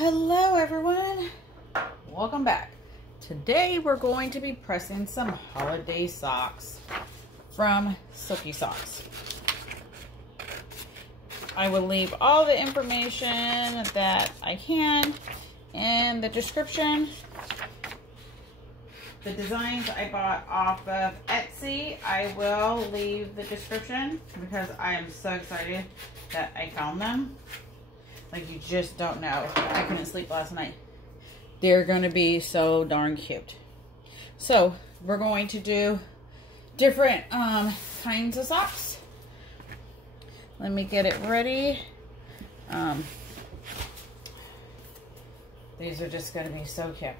Hello everyone, welcome back. Today we're going to be pressing some holiday socks from Silky Socks. I will leave all the information that I can in the description. The designs I bought off of Etsy, I will leave the description because I am so excited that I found them. Like, you just don't know. I couldn't sleep last night. They're going to be so darn cute. So, we're going to do different kinds of socks. Let me get it ready. These are just going to be so cute.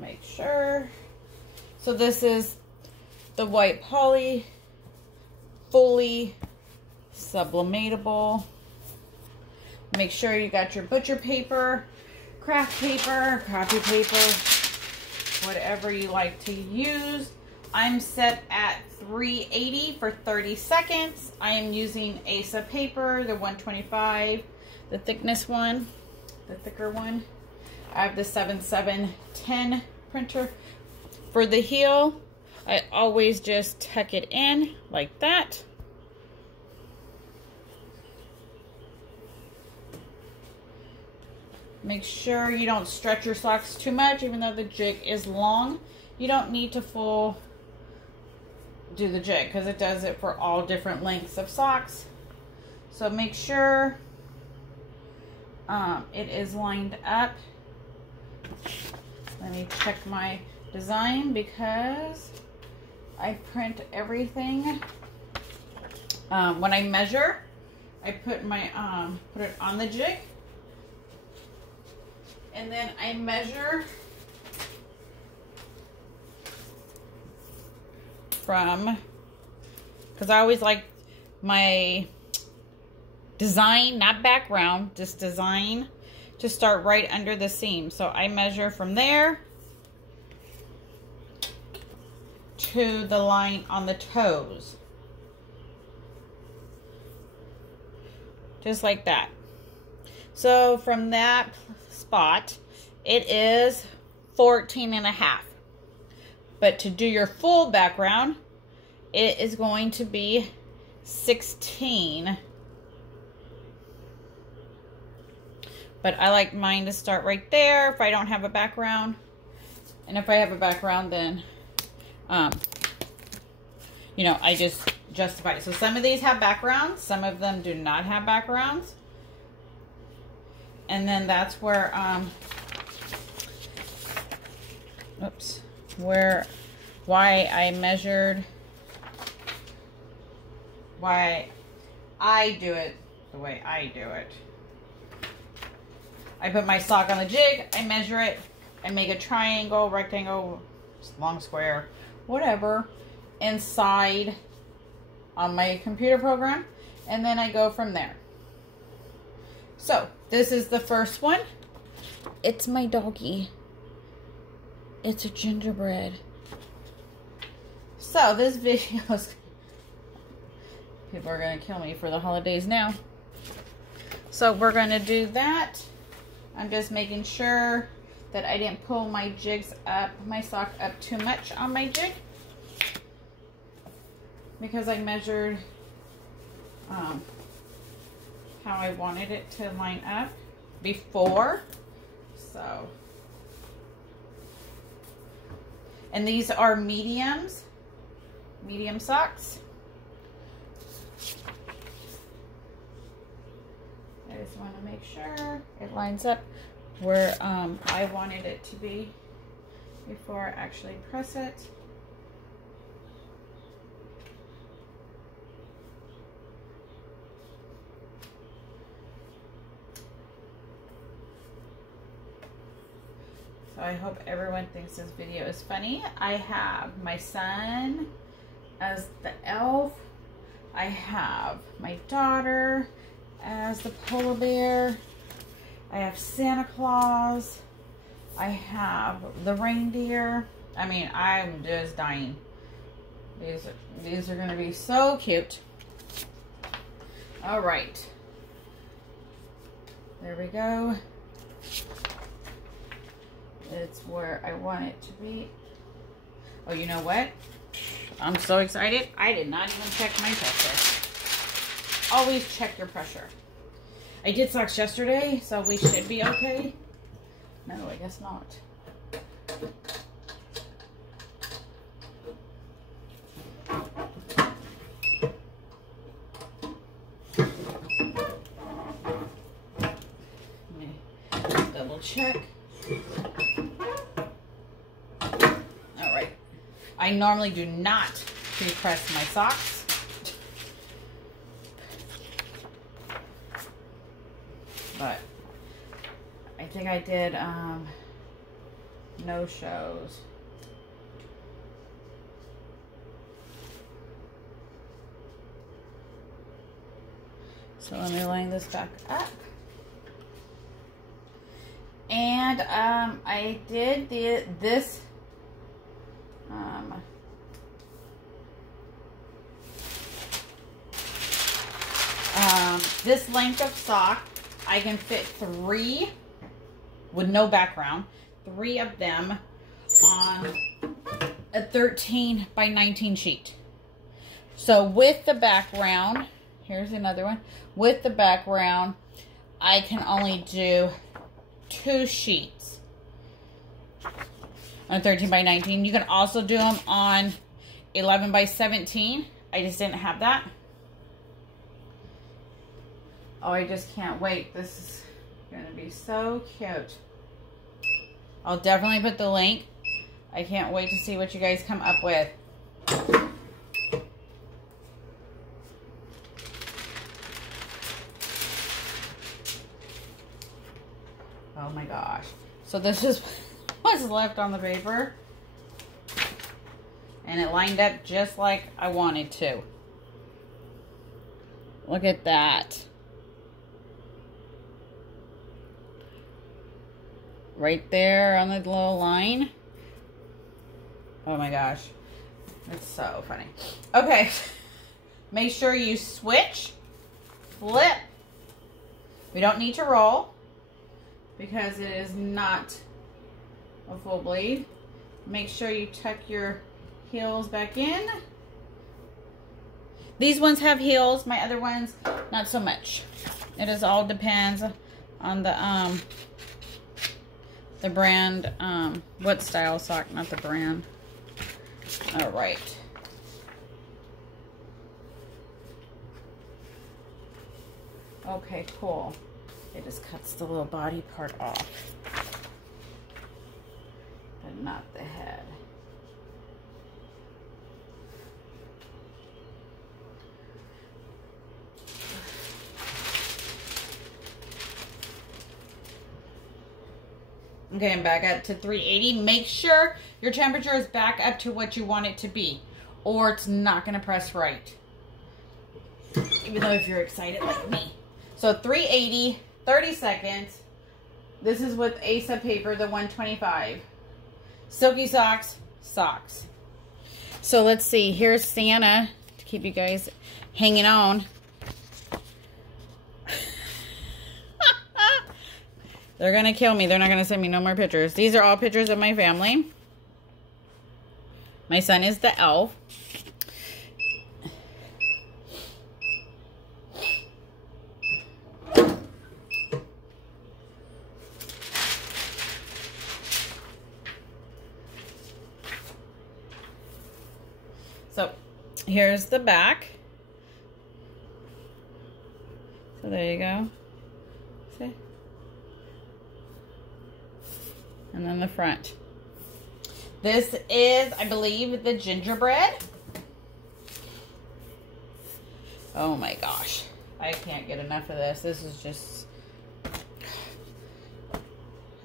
Make sure. So this is the white poly, fully sublimatable. Make sure you got your butcher paper, craft paper, copy paper, whatever you like to use. I'm set at 380 for 30 seconds. I am using Asa paper, the 125, the thickness one, the thicker one. I have the 7710 printer. For the heel, I always just tuck it in like that. Make sure you don't stretch your socks too much, even though the jig is long. You don't need to full do the jig because it does it for all different lengths of socks. So make sure it is lined up. Let me check my design because I print everything. When I measure, I put my put it on the jig, and then I measure from, because I always like my design, not background, just design, to start right under the seam. So I measure from there to the line on the toes. Just like that. So from that spot, it is 14.5. But to do your full background, it is going to be 16. But I like mine to start right there if I don't have a background. And if I have a background, then, you know, I just justify it. So some of these have backgrounds. Some of them do not have backgrounds. And then that's where, why I measured, why I do it the way I do it. I put my sock on the jig, I measure it, I make a triangle, rectangle, long square, whatever, inside on my computer program, and then I go from there. So, this is the first one. It's my doggy. It's a gingerbread. So, this video is... People are going to kill me for the holidays now. So, we're going to do that. I'm just making sure that I didn't pull my jigs up, my sock up too much on my jig, because I measured how I wanted it to line up before. So, and these are medium socks. I just want to make sure it lines up where I wanted it to be before I actually press it. So I hope everyone thinks this video is funny. I have my son as the elf. I have my daughter as the polar bear. I have Santa Claus. I have the reindeer. I mean, I'm just dying. These are going to be so cute. All right. There we go. It's where I want it to be. Oh, you know what? I'm so excited. I did not even check my pressure. Always check your pressure. I did socks yesterday, so we should be okay. No, I guess not. Let me double check. All right. I normally do not pre-press my socks. But I think I did no shows. So let me line this back up. And I did this this length of sock. I can fit 3 with no background, 3 of them on a 13 by 19 sheet. So with the background, here's another one. With the background, I can only do 2 sheets on 13 by 19. You can also do them on 11 by 17. I just didn't have that. Oh, I just can't wait. This is going to be so cute. I'll definitely put the link. I can't wait to see what you guys come up with. Oh my gosh. So this is what's left on the paper. And it lined up just like I wanted to. Look at that. Right there on the little line. Oh my gosh. It's so funny. Okay. Make sure you switch, flip. We don't need to roll because it is not a full bleed. Make sure you tuck your heels back in. These ones have heels. My other ones, not so much. It is all depends on the brand, what style sock, not the brand. All right. Okay, cool. It just cuts the little body part off, but not the head. Okay, I'm back up to 380. Make sure your temperature is back up to what you want it to be, or it's not going to press right. Even though if you're excited like me. So 380, 30 seconds. This is with Asa paper, the 125. Silky socks, socks. So let's see. Here's Santa to keep you guys hanging on. They're going to kill me. They're not going to send me no more pictures. These are all pictures of my family. My son is the elf. So, here's the back. So, there you go. See? And then the front. This is, I believe, the gingerbread. Oh my gosh. I can't get enough of this. This is just...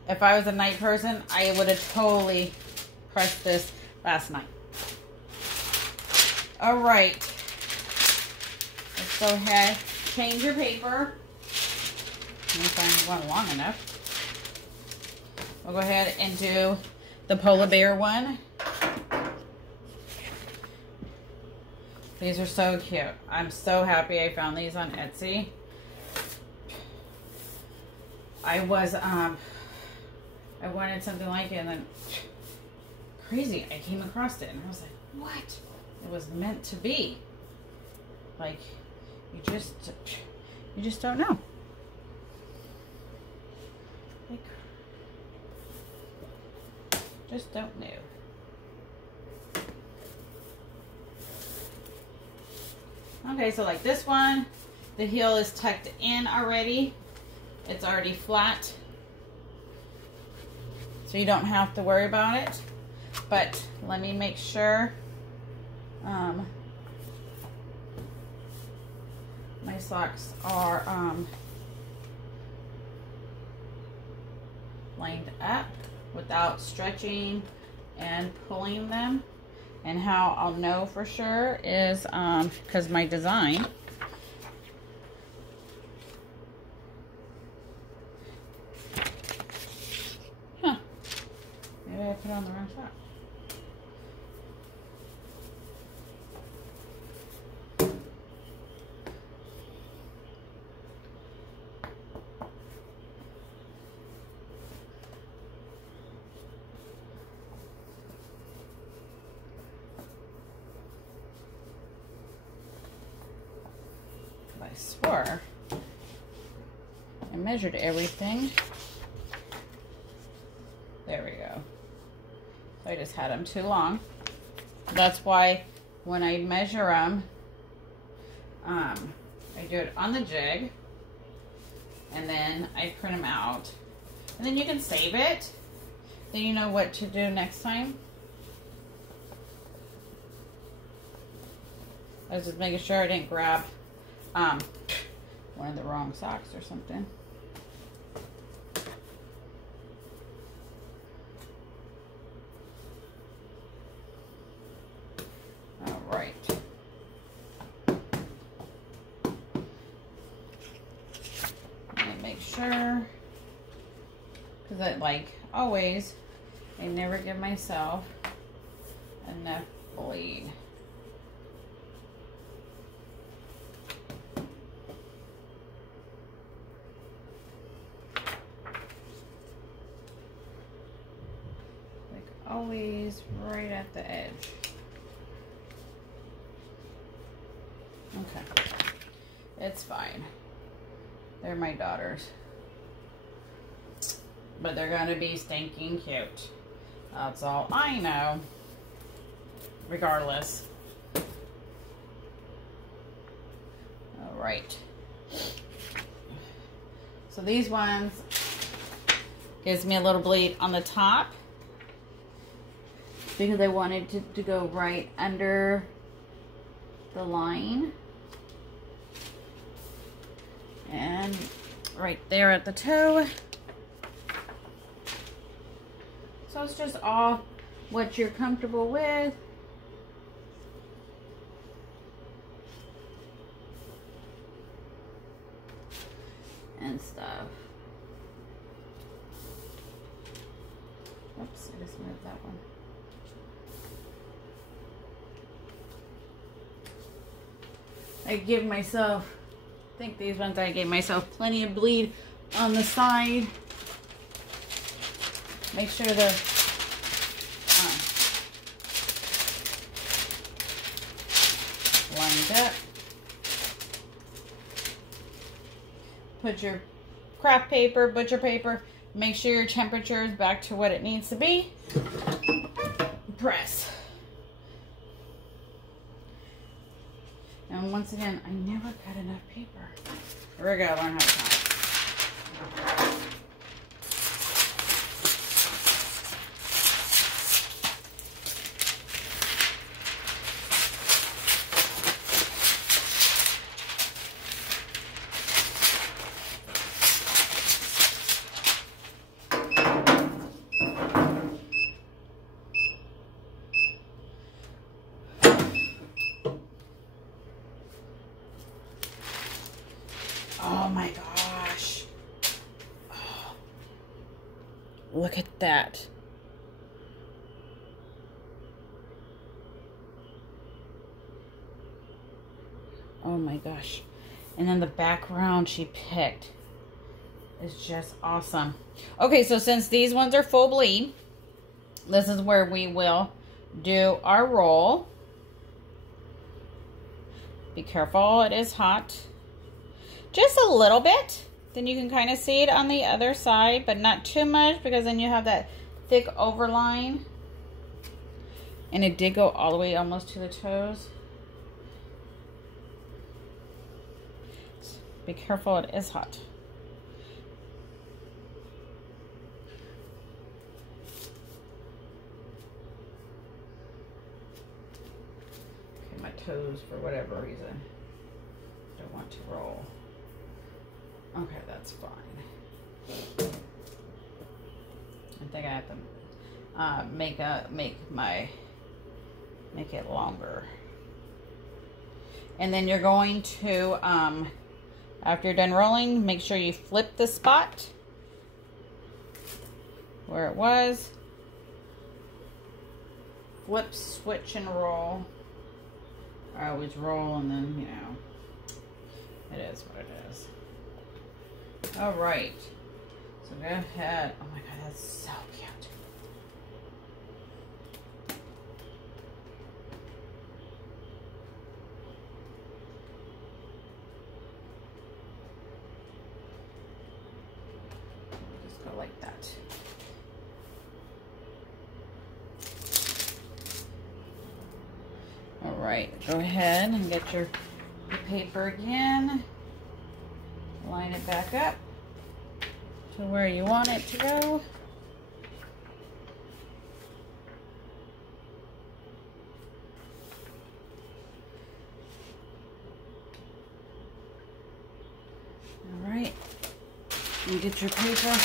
If I was a night person, I would have totally pressed this last night. Alright. Let's go ahead. Change your paper. Let me find one long enough. We'll go ahead and do the polar bear one. These are so cute. I'm so happy I found these on Etsy. I wanted something like it, and then crazy, I came across it and I was like, what? It was meant to be. Like, you just don't know. Like, just don't know. Okay, so like this one, the heel is tucked in already. It's already flat, so you don't have to worry about it. But let me make sure my socks are lined up without stretching and pulling them. And how I'll know for sure is because my design maybe I put on the wrong sock. I swore I measured everything. There we go. So I just had them too long. That's why when I measure them, I do it on the jig, and then I print them out, and then you can save it. Then you know what to do next time. I was just making sure I didn't grab one of the wrong socks or something. All right. Let me make sure, because I, like always, I never give myself enough bleed. Always right at the edge. Okay, it's fine. They're my daughters, but they're gonna be stinking cute. That's all I know. Regardless. All right. So these ones gives me a little bleed on the top, because I wanted to go right under the line and right there at the toe. So it's just all what you're comfortable with. And stuff. Oops, I just moved that one. I give myself, I think these ones I gave myself plenty of bleed on the side. Make sure the lined up. Put your craft paper, butcher paper, make sure your temperature is back to what it needs to be. Press. And once again, I never got enough paper. Here we go, learn how to count. Oh my gosh. Oh, look at that. Oh my gosh. And then the background she picked is just awesome. Okay, so since these ones are full bleed, this is where we will do our roll. Be careful, it is hot. Just a little bit. Then you can kind of see it on the other side, but not too much, because then you have that thick overline. And it did go all the way almost to the toes. Be careful, it is hot. Okay, my toes, for whatever reason, don't want to roll. Okay, that's fine. I think I have to make it longer. And then you're going to, after you're done rolling, make sure you flip the spot where it was. Flip, switch, and roll. I always roll, and then, you know, it is what it is. All right. So go ahead. Oh my God, that's so cute. Just go like that. All right, go ahead and get your paper again. Line it back up to where you want it to go. All right, and get your paper.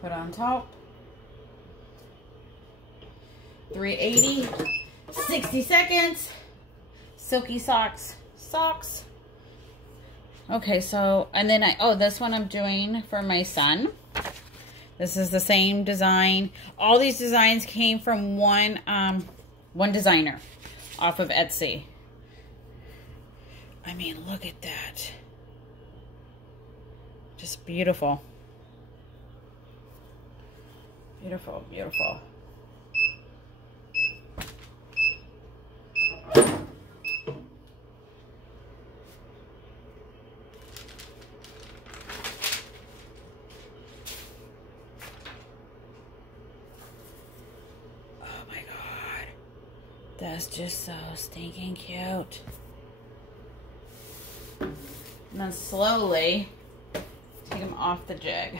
Put on top. 380. 60 seconds. Silky socks. Okay, so, and then this one I'm doing for my son. This is the same design. All these designs came from one designer off of Etsy. I mean, look at that. Just beautiful. Beautiful, beautiful. That's just so stinking cute. And then slowly take them off the jig.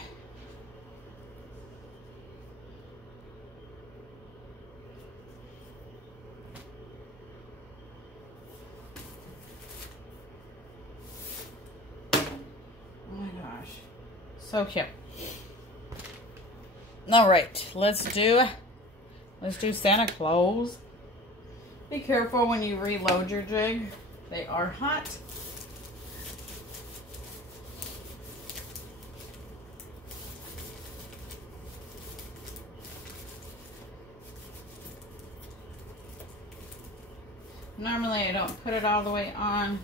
Oh my gosh. So cute. All right, let's do Santa Claus. Be careful when you reload your jig. They are hot. Normally I don't put it all the way on,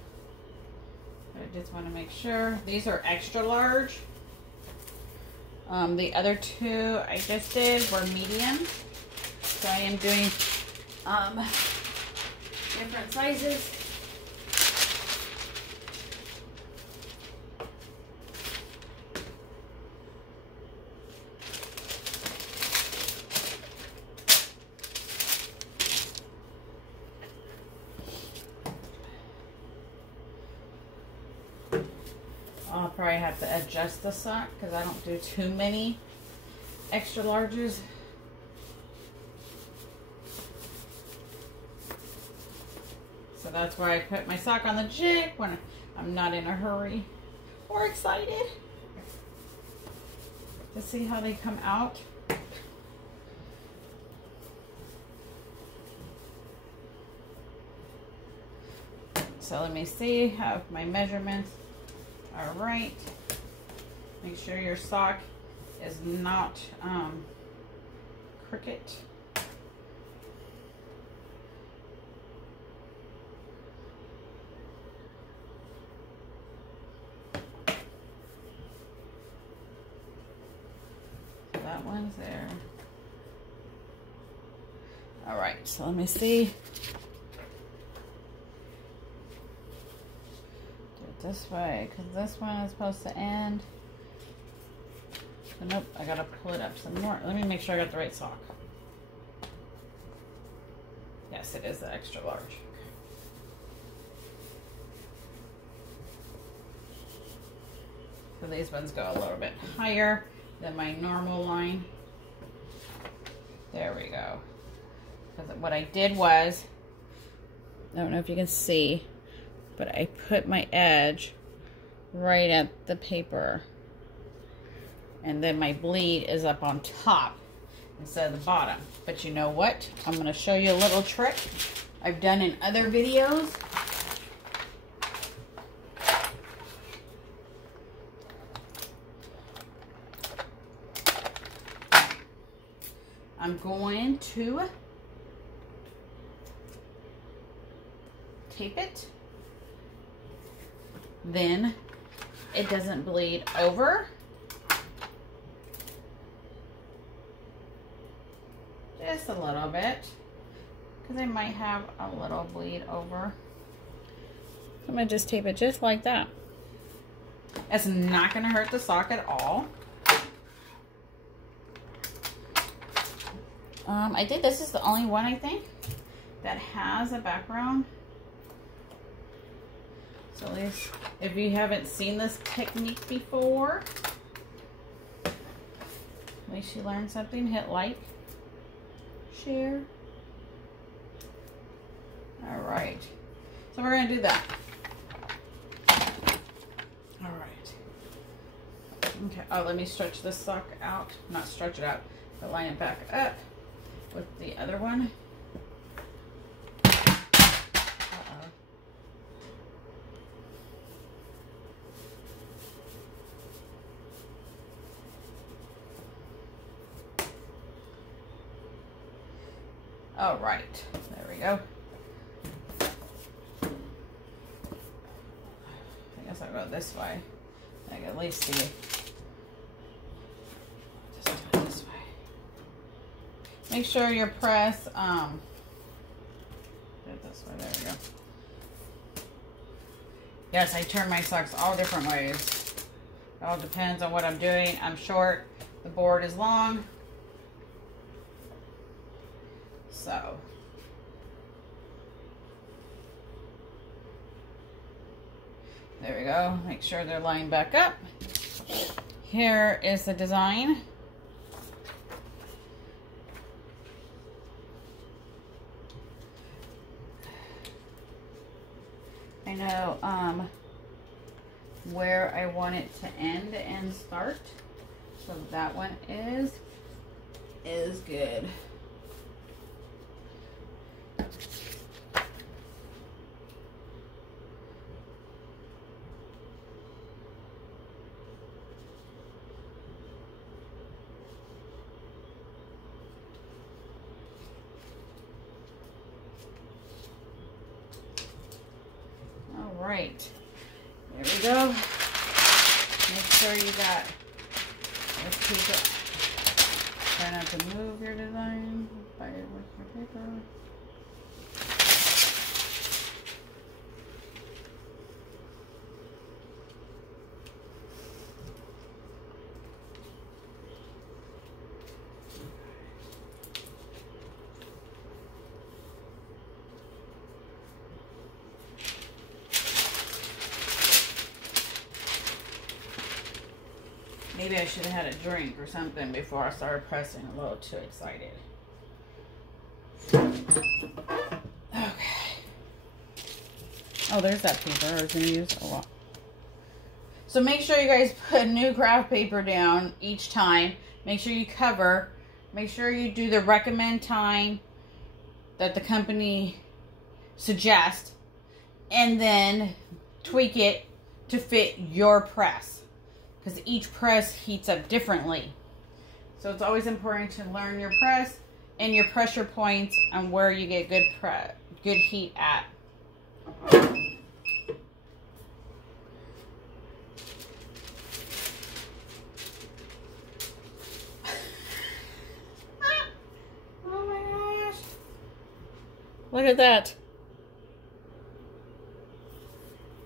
but I just want to make sure. These are extra large. The other two I just did were medium. So I am doing different sizes. I'll probably have to adjust the sock because I don't do too many extra larges. So that's why I put my sock on the jig when I'm not in a hurry or excited to see how they come out. So let me see how my measurements are right. Make sure your sock is not Cricut. That one's there. All right, so let me see. Do it this way, because this one is supposed to end. So nope, I gotta pull it up some more. Let me make sure I got the right sock. Yes, it is the extra large. So these ones go a little bit higher than my normal line. There we go. Because what I did was, I don't know if you can see, but I put my edge right at the paper. And then my bleed is up on top instead of the bottom. But you know what? I'm going to show you a little trick I've done in other videos. I'm going to tape it. Then it doesn't bleed over. Just a little bit, because I might have a little bleed over. I'm going to just tape it just like that. It's not going to hurt the sock at all. I think this is the only one, I think, that has a background. So at least if you haven't seen this technique before, at least you learned something. Hit like, share. All right. So we're going to do that. All right. Okay. Oh, let me stretch this sock out. Not stretch it out, but line it back up with the other one. All right, there we go. I guess I'll go this way. I can at least see. Just do it this way. Make sure your press, do it this way, there we go. Yes, I turn my socks all different ways. It all depends on what I'm doing. I'm short, the board is long. So, there we go. Make sure they're lined back up. Here is the design. I know where I want it to end and start. So that one is good. All right, there we go. Make sure you got, let's keep it. Try not to move your design by with your paper. Maybe I should have had a drink or something before I started pressing. A little too excited. Okay. Oh, there's that paper I was going to use. Oh, well. So make sure you guys put new craft paper down each time. Make sure you cover. Make sure you do the recommend time that the company suggests. And then tweak it to fit your press. Because each press heats up differently. So it's always important to learn your press and your pressure points and where you get good heat at. Oh my gosh. Look at that.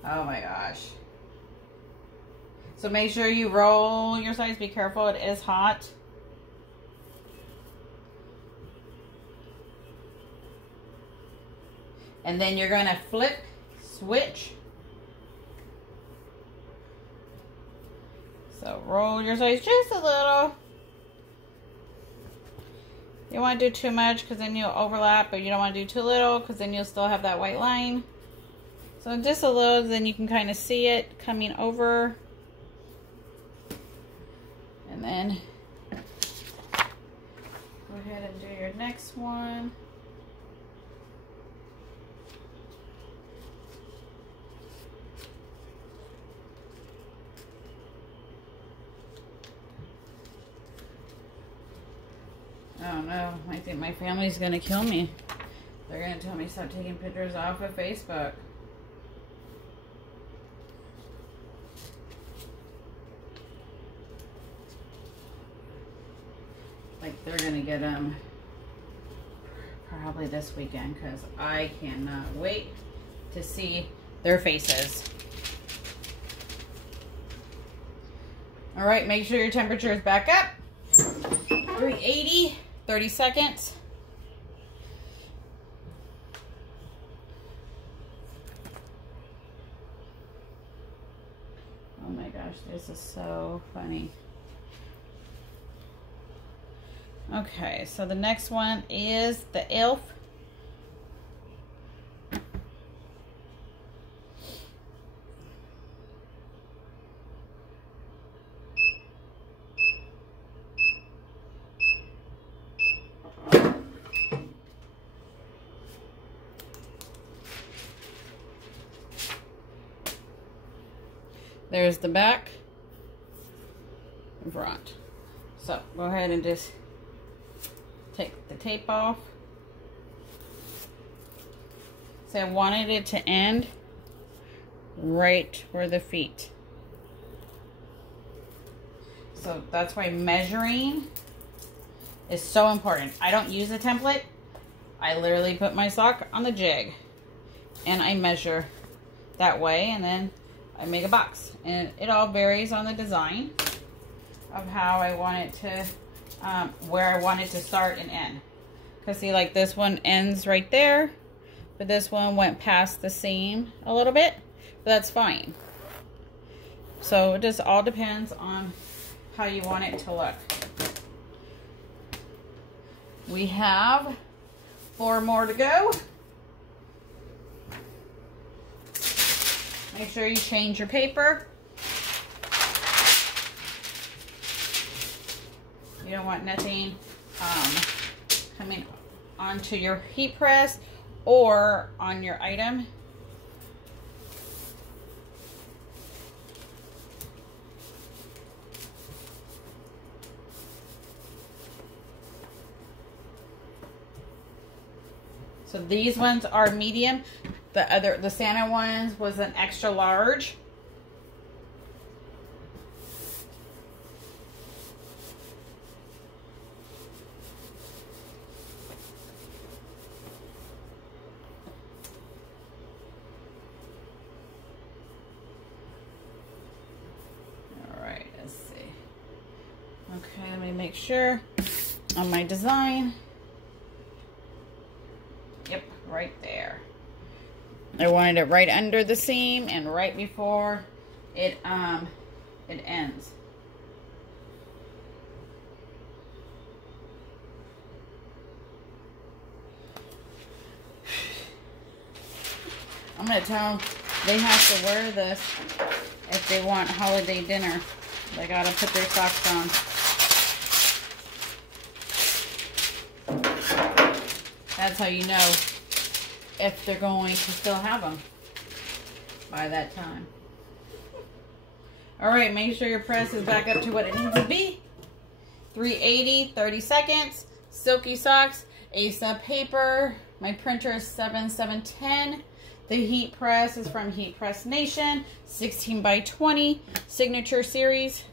Oh my gosh. So make sure you roll your sides. Be careful, it is hot. And then you're going to flip, switch. So roll your sides just a little. You don't want to do too much because then you'll overlap, but you don't want to do too little because then you'll still have that white line. So just a little, then you can kind of see it coming over. And then go ahead and do your next one. Oh no, I think my family's gonna kill me. They're gonna tell me stop taking pictures off of Facebook. Like they're gonna get them probably this weekend because I cannot wait to see their faces. All right, make sure your temperature is back up. 380. 30 seconds. Oh my gosh, this is so funny. Okay, so the next one is the elf. There's the back and front. So go ahead and just take the tape off. So I wanted it to end right where the feet. So that's why measuring is so important. I don't use a template. I literally put my sock on the jig and I measure that way, and then I make a box, and it all varies on the design of how I want it to, where I want it to start and end. Because see, like this one ends right there, but this one went past the seam a little bit, but that's fine. So it just all depends on how you want it to look. We have 4 more to go. Make sure you change your paper. You don't want nothing coming onto your heat press or on your item. So these ones are medium. The Santa ones was an extra large. All right, let's see. Okay, let me make sure on my design. Yep, right there. I wanted it right under the seam and right before it ends. I'm gonna tell them they have to wear this if they want holiday dinner. They gotta put their socks on. That's how you know if they're going to still have them by that time. All right, make sure your press is back up to what it needs to be. 380, 30 seconds. Silky socks, ASA paper. My printer is 7710. The heat press is from Heat Press Nation, 16 by 20, signature series.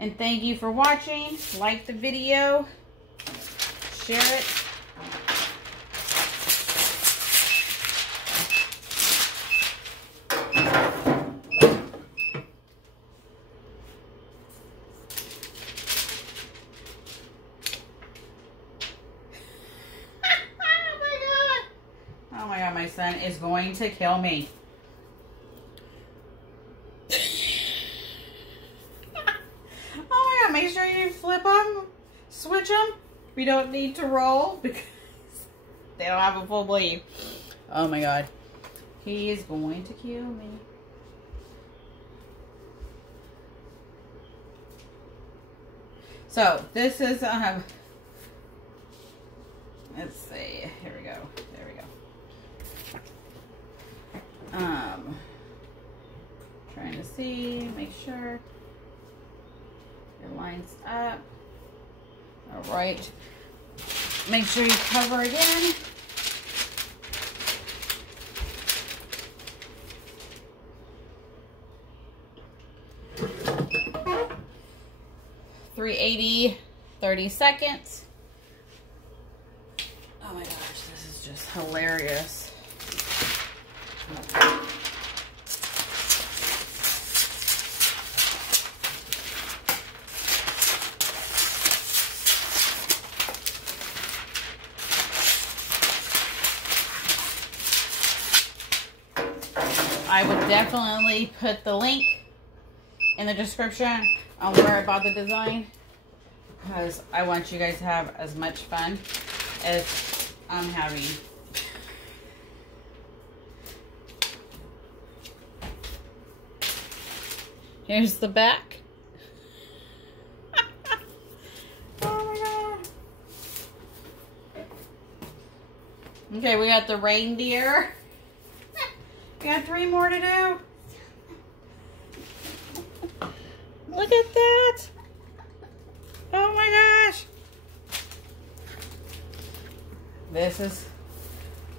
And thank you for watching. Like the video, share it. Oh my God, my son is going to kill me. Make sure you flip them, switch them. We don't need to roll because they don't have a full bleed. Oh my God. He is going to kill me. So this is, let's see, here we go. There we go. Trying to see, make sure. Your lines up. All right. Make sure you cover again. $380, 30 seconds. Oh my gosh, this is just hilarious. I would definitely put the link in the description on where I bought the design, because I want you guys to have as much fun as I'm having. Here's the back. Oh my God. Okay, we got the reindeer. We got 3 more to do. Look at that. Oh my gosh. This is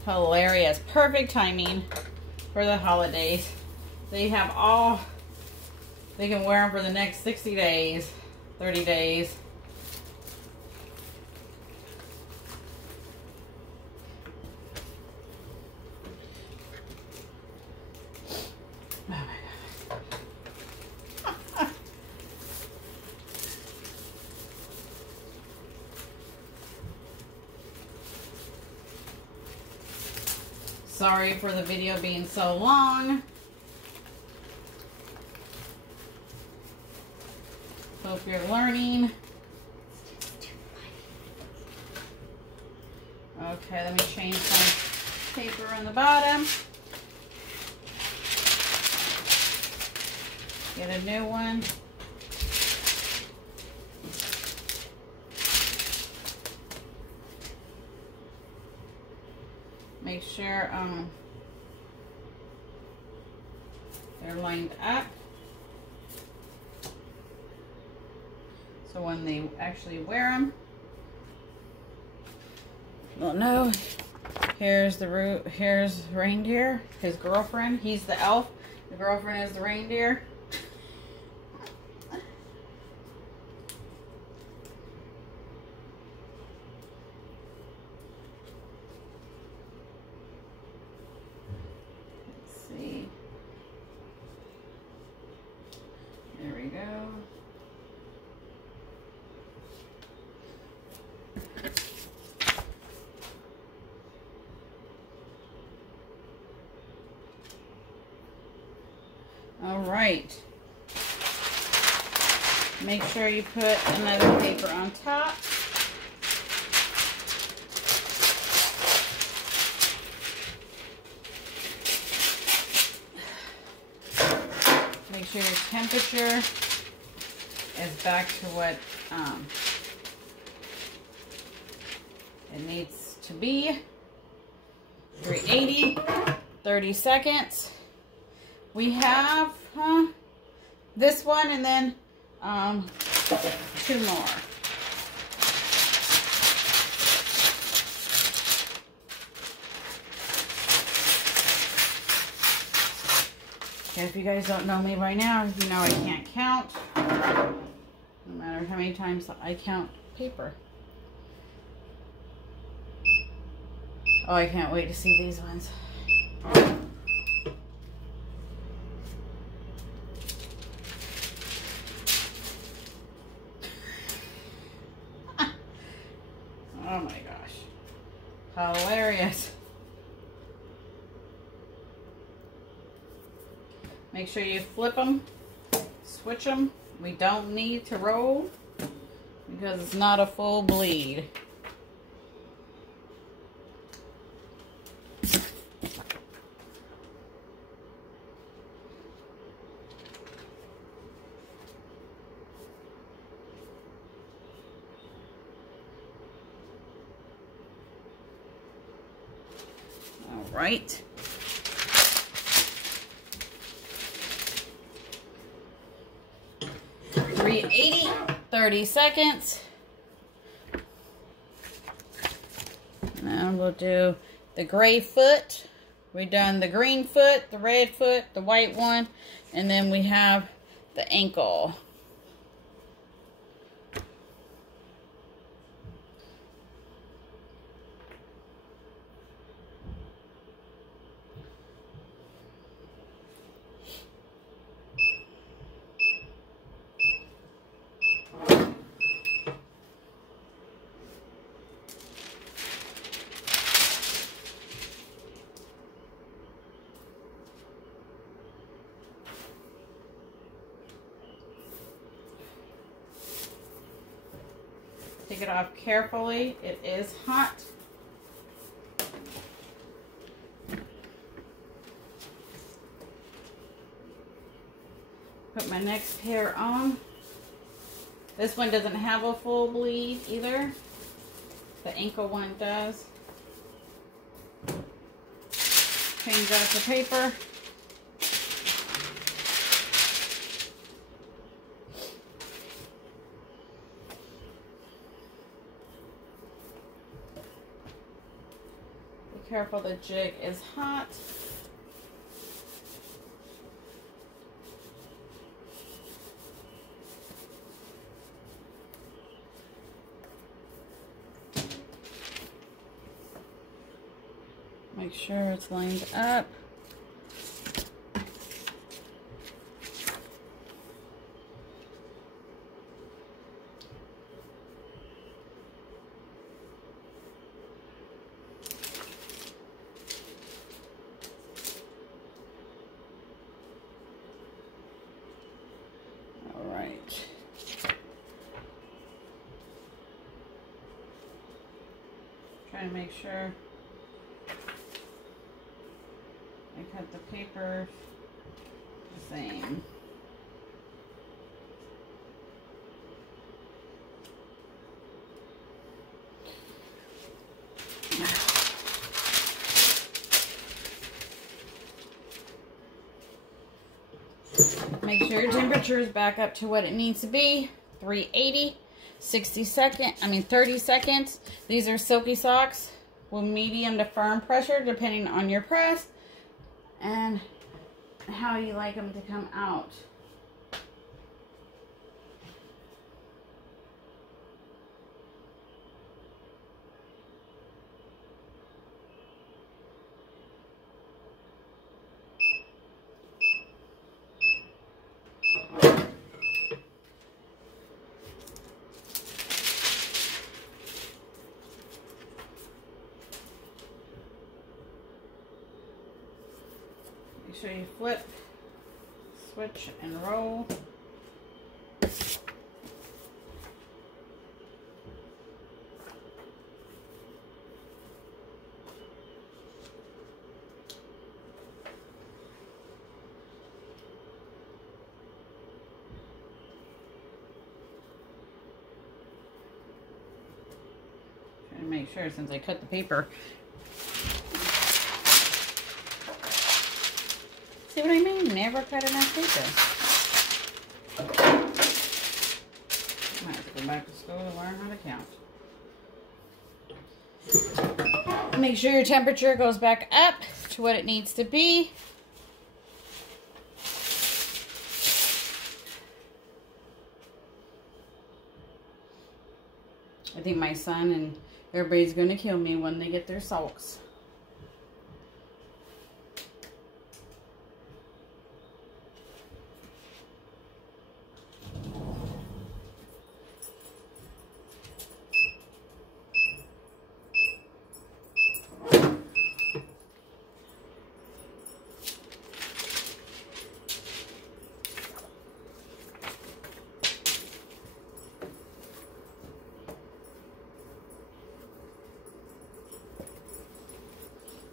hilarious. Perfect timing for the holidays. They have all, they can wear them for the next 60 days, 30 days. Sorry for the video being so long. Hope you're learning. Okay, let me change some paper on the bottom. Get a new one. Make sure they're lined up, so when they actually wear them, well, no. Here's reindeer. His girlfriend. He's the elf. The girlfriend is the reindeer. There we go. All right. Make sure you put another paper on top. Make sure your temperature is back to what it needs to be. 380, 30 seconds. We have this one and then 2 more. If you guys don't know me by now, you know I can't count. No matter how many times I count paper. Oh, I can't wait to see these ones. Oh my gosh. Hilarious. Make sure you flip them, switch them. We don't need to roll because it's not a full bleed. All right. $3.80, 30 seconds. Now we'll do the gray foot. We've done the green foot, the red foot, the white one, and then we have the ankle. Take it off carefully. It is hot. Put my next pair on. This one doesn't have a full bleed either. The ankle one does. Change out the paper. Careful, the jig is hot. Make sure it's lined up. Try to make sure I cut the paper the same. Make sure your temperature is back up to what it needs to be. 380. 30 seconds. These are Silky socks with medium to firm pressure depending on your press and how you like them to come out. Make sure you flip, switch, and roll. Try to make sure since I cut the paper. See what I mean? Never cut enough paper. Might have to go back to school to learn how to count. Make sure your temperature goes back up to what it needs to be. I think my son and everybody's going to kill me when they get their salts.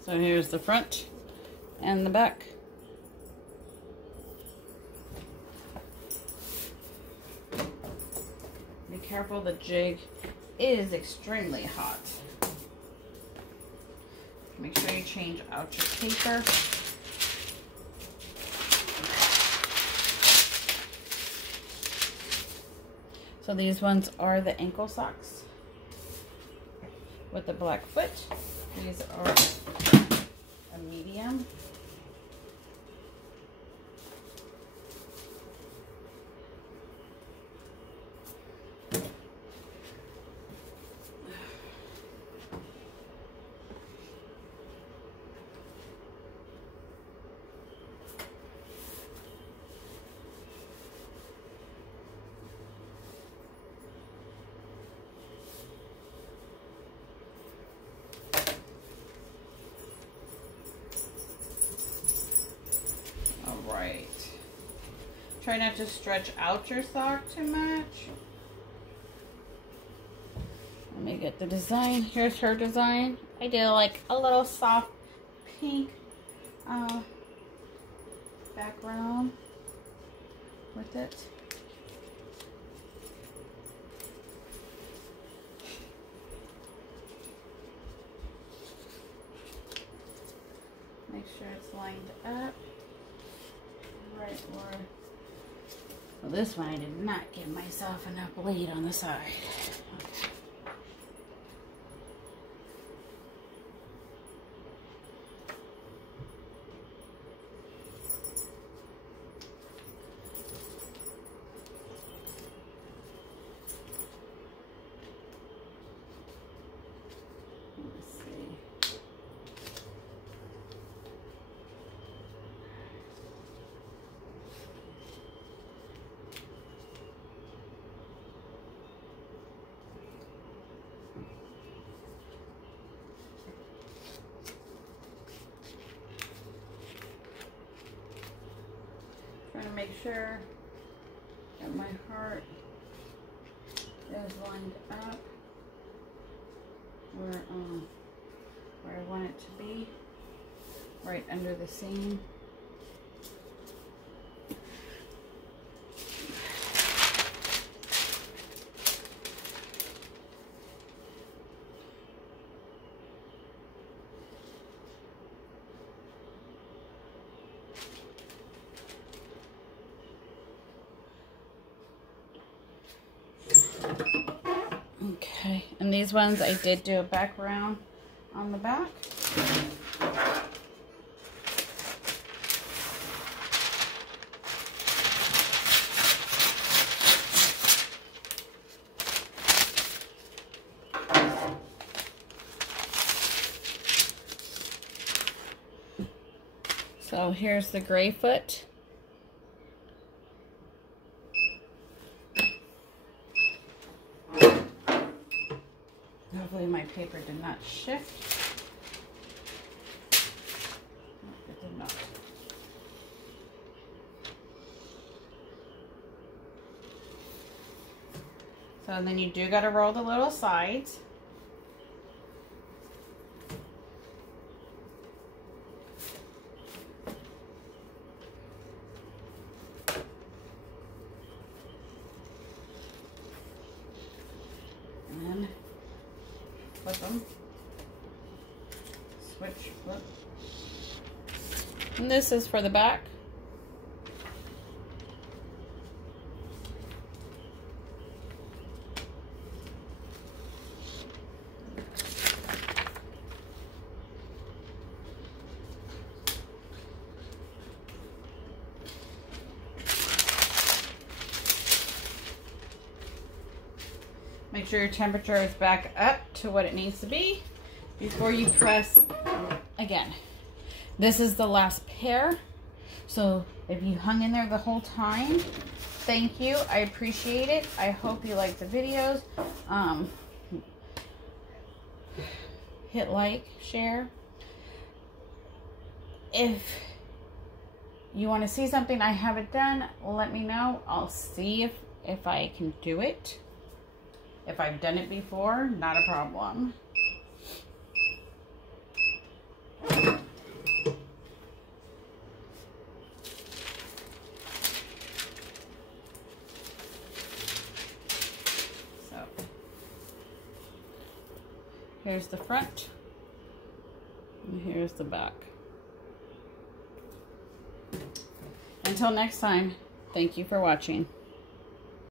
So here's the front and the back. Be careful, the jig is extremely hot. Make sure you change out your paper. So these ones are the ankle socks with the black foot. These are a medium. Right. Try not to stretch out your sock too much. Let me get the design. Here's her design. I did like a little soft pink background with it. Make sure it's lined up. Right where, well, this one I did not give myself enough bleed on the side. Okay. Let's see. Trying to make sure that my heart is lined up where I want it to be, right under the seam. Okay, and these ones I did do a background on the back. So here's the gray foot. Hopefully my paper did not shift. No, it did not. So then you do got to roll the little sides. And then flip them. Switch, flip. And this is for the back. Make sure your temperature is back up to what it needs to be before you press again. This is the last pair. So if you hung in there the whole time, thank you. I appreciate it. I hope you like the videos. Hit like, share. If you want to see something I haven't done, let me know. I'll see if I can do it. If I've done it before, not a problem. So, here's the front, and here's the back. Until next time, thank you for watching.